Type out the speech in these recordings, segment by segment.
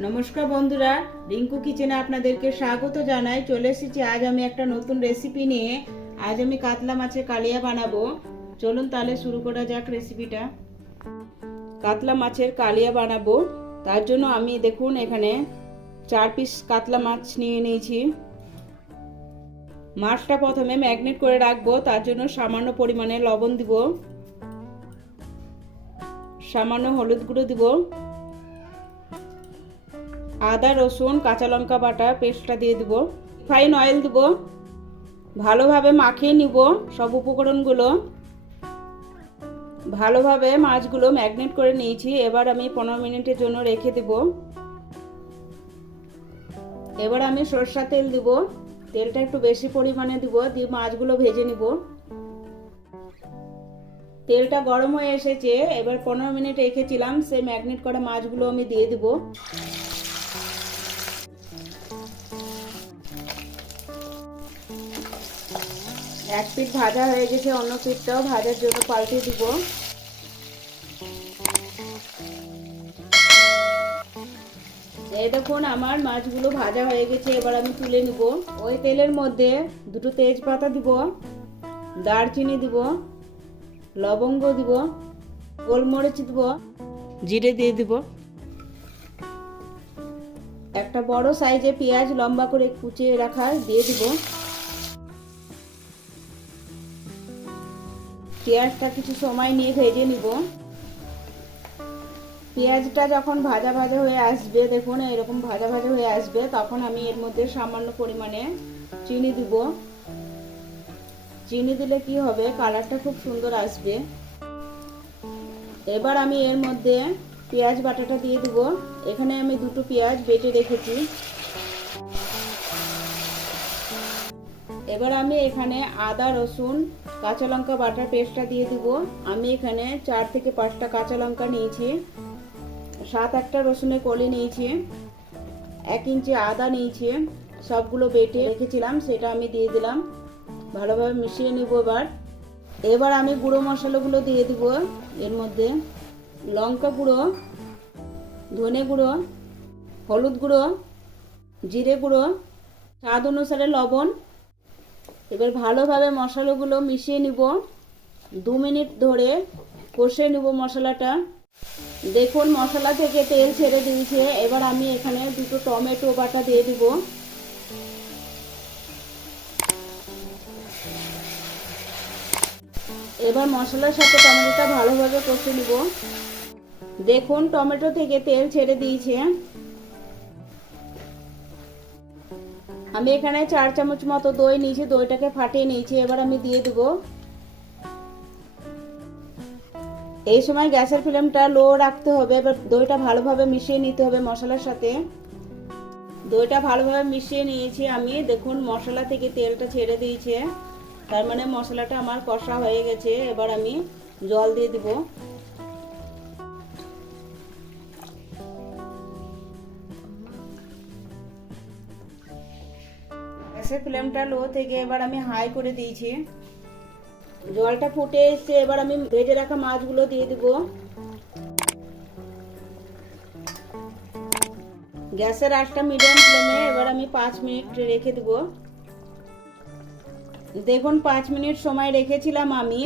নমস্কার বন্ধুরা, রিঙ্কু কিচেনে আপনাদেরকে স্বাগত জানাই। চলে এসেছি, আজ আমি একটা নতুন রেসিপি নিয়ে। আজ আমি কাতলা মাছের কালিয়া বানাবো। চলুন তাহলে শুরু করা যাক রেসিপিটা কাতলা মাছের কালিয়া বানাবো। তার জন্য আমি দেখুন, এখানে চার পিস কাতলা মাছ নিয়ে নিয়েছি। মাছটা প্রথমে ম্যাগনেট করে রাখব। তার জন্য সামান্য পরিমাণে লবণ দিব। সামান্য হলুদ গুঁড়ো দিব। আদা, রসুন, কাঁচা লঙ্কা বাটা, পেস্টটা দিয়ে দেবো। ফাইন অয়েল দেব। ভালোভাবে মাখিয়ে নিব সব উপকরণগুলো। ভালোভাবে মাছগুলো ম্যাগনেট করে নিয়েছি। এবার আমি পনেরো মিনিটের জন্য রেখে দেব। এবার আমি সরষা তেল দিব। তেলটা একটু বেশি পরিমাণে দিব। দিয়ে মাছগুলো ভেজে নিব। তেলটা গরম হয়ে এসেছে। এবার পনেরো মিনিট রেখেছিলাম। সেই ম্যাগনেট করা মাছগুলো আমি দিয়ে দিব। এক পিঠ ভাজা হয়ে গেছে, অন্য পিঠটাও ভাজার জন্য পাল্টে দিব। এই দেখুন, আমার মাছগুলো ভাজা হয়ে গেছে, এবার আমি তুলে নিব। ওই তেলের মধ্যে দুটো তেজপাতা দিব, দারচিনি দিব, লবঙ্গ দিব, গোলমরিচ দিব, জিরে দিয়ে দিব। একটা বড় সাইজে পেঁয়াজ লম্বা করে কুচিয়ে রাখা, দিয়ে দিব। পেঁয়াজটা কিছু সময় নিয়ে ভেজে নিব। পেঁয়াজটা যখন ভাজা ভাজা হয়ে আসবে, দেখুন এরকম ভাজা ভাজা হয়ে আসবে, তখন আমি এর মধ্যে সামান্য পরিমাণে চিনি দিব। চিনি দিলে কি হবে? কালারটা খুব সুন্দর আসবে। এবার আমি এর মধ্যে পেঁয়াজ বাটাটা দিয়ে দিব। এখানে আমি দুটো পেঁয়াজ বেটে রেখেছি। এবার আমি এখানে আদা, রসুন, কাঁচা লঙ্কা, বাটার পেস্টটা দিয়ে দিব। আমি এখানে চার থেকে পাঁচটা কাঁচা লঙ্কা নিয়েছি। সাত আটটা রসুনের কলি নিয়েছি। এক ইঞ্চি আদা নিয়েছি। সবগুলো বেটে রেখেছিলাম, সেটা আমি দিয়ে দিলাম। ভালোভাবে মিশিয়ে নিব এবার। এবার আমি গুঁড়ো মশলাগুলো দিয়ে দিব এর মধ্যে। লঙ্কা গুঁড়ো, ধনে গুঁড়ো, হলুদ গুঁড়ো, জিরে গুঁড়ো, স্বাদ অনুসারে লবণ এবার ভালোভাবে মশলাগুলো মিশিয়ে নিব। দু মিনিট ধরে কষে নিব মশলাটা। দেখুন, মশলা থেকে তেল ছেড়ে দিয়েছে। এবার আমি এখানে দুটো টমেটো বাটা দিয়ে দিব। এবার মশলার সাথে টমেটোটা ভালোভাবে কষে নিব। দেখুন, টমেটো থেকে তেল ছেড়ে দিয়েছে। আমি এখানে চার চামচ মতো দই নিয়েছি, দইটাকে ফাটিয়ে নিয়েছি, এবার আমি দিয়ে দেব। এই সময় গ্যাসের ফ্লেমটা লো রাখতে হবে, এবার দইটা ভালোভাবে মিশিয়ে নিতে হবে মশলার সাথে। দইটা ভালোভাবে মিশিয়ে নিয়েছি আমি, দেখুন মশলা থেকে তেলটা ছেড়ে দিয়েছে, তার মানে মশলাটা আমার কষা হয়ে গেছে, এবার আমি জল দিয়ে দিব। গ্যাসের ফ্লেমটা লো থেকে এবার আমি হাই করে দিয়েছি। জলটা ফুটে এসছে, এবার আমি ভেজে রাখা মাছগুলো দিয়ে দিব। গ্যাসের আঁচটা মিডিয়াম ফ্লেমে, এবার আমি পাঁচ মিনিট রেখে দেব। দেখুন, পাঁচ মিনিট সময় রেখেছিলাম আমি।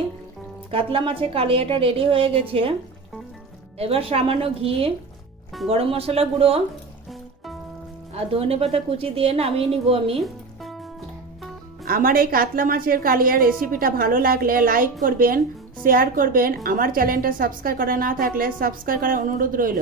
কাতলা মাছের কালিয়াটা রেডি হয়ে গেছে। এবার সামান্য ঘি, গরম মশলা গুঁড়ো আর ধনে পাতা কুচি দিয়ে নামিয়ে নিব আমি। আমার এই কাতলা মাছের কালিয়া রেসিপিটা ভালো লাগলে লাইক করবেন শেয়ার করবেন। আমার চ্যানেলটা সাবস্ক্রাইব করা না থাকলে সাবস্ক্রাইব করার অনুরোধ রইল।